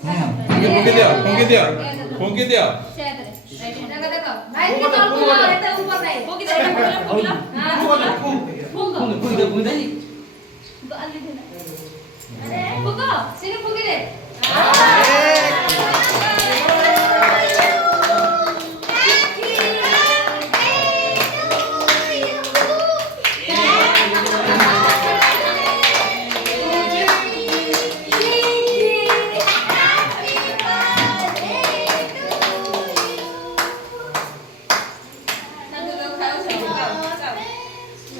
फुंकी दियो फुंकी दियो फुंकी दियो देखो भाई के तल को एते ऊपर नहीं फुंकी दे फुंकी लो हां फुंक फुंक दे अल्ली दे अरे फुंको सिने फुंकी दे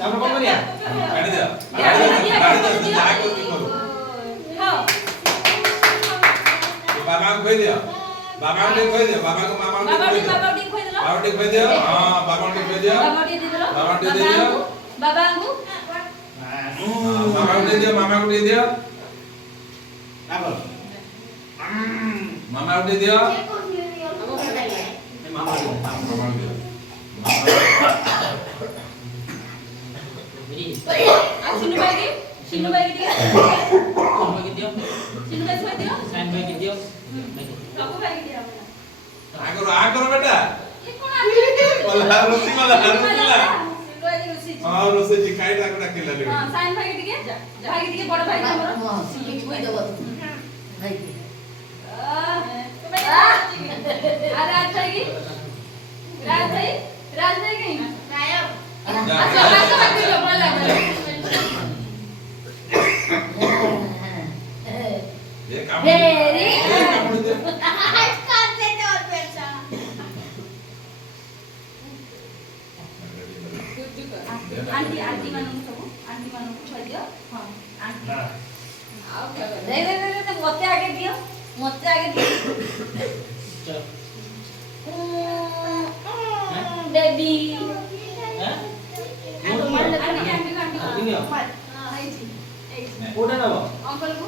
तापर कोन करिया काटी दियो जाको की करू हां बाबा को कह दियो बाबा को कह दियो बाबा को मामा को कह दियो बाबा डी खोइ देलो बाबा को कह दियो हां बाबा को कह दियो बाबा डी दे देलो बाबा को दे दियो बाबा को मामा को दे दियो मामा को दे दियो आगो मामा को दे दियो मामा को मामा को दियो सिन्नू भाई की दियो भाई के दियो सिन्नू भाई खोइ दियो सैन भाई के दियो रघु भाई की दियो आ करो बेटा ये कोन आदमी वाला रोसी वाला सिन्नू भाई रोसी हां रोसी जी खाई डाको डाकेला ले हां साइन भाई के दिए भाई के दिए बड़ भाई हमरो हां सिके कोई देबो भाई के अरे आज भाई की राज भाई कहीं गायब अच्छा अच्छा भाई को बोल लगा ये काम वेरी आज कर देते और पैसा आंटी मानू सब आंटी मानू को छोड़ दियो हां आंटी आओ दे मते आगे दियो चलो बेबी हैं आंटी दियो हां ओडा ना अंकल को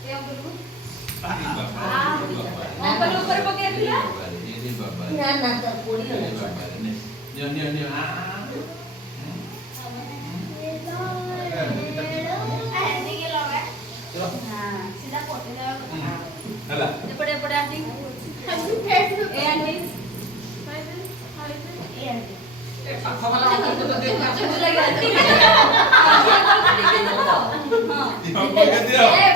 ये अंकल को अंकल ऊपर पकड़ दिया ये बाबा ना ना तो पूरी हो ये बाबा ने नियो आ सीधा पोते देवा हला पड़े आंटी ए आंटी ए आंटी वाला चुप लगे आंटी हां दियो ए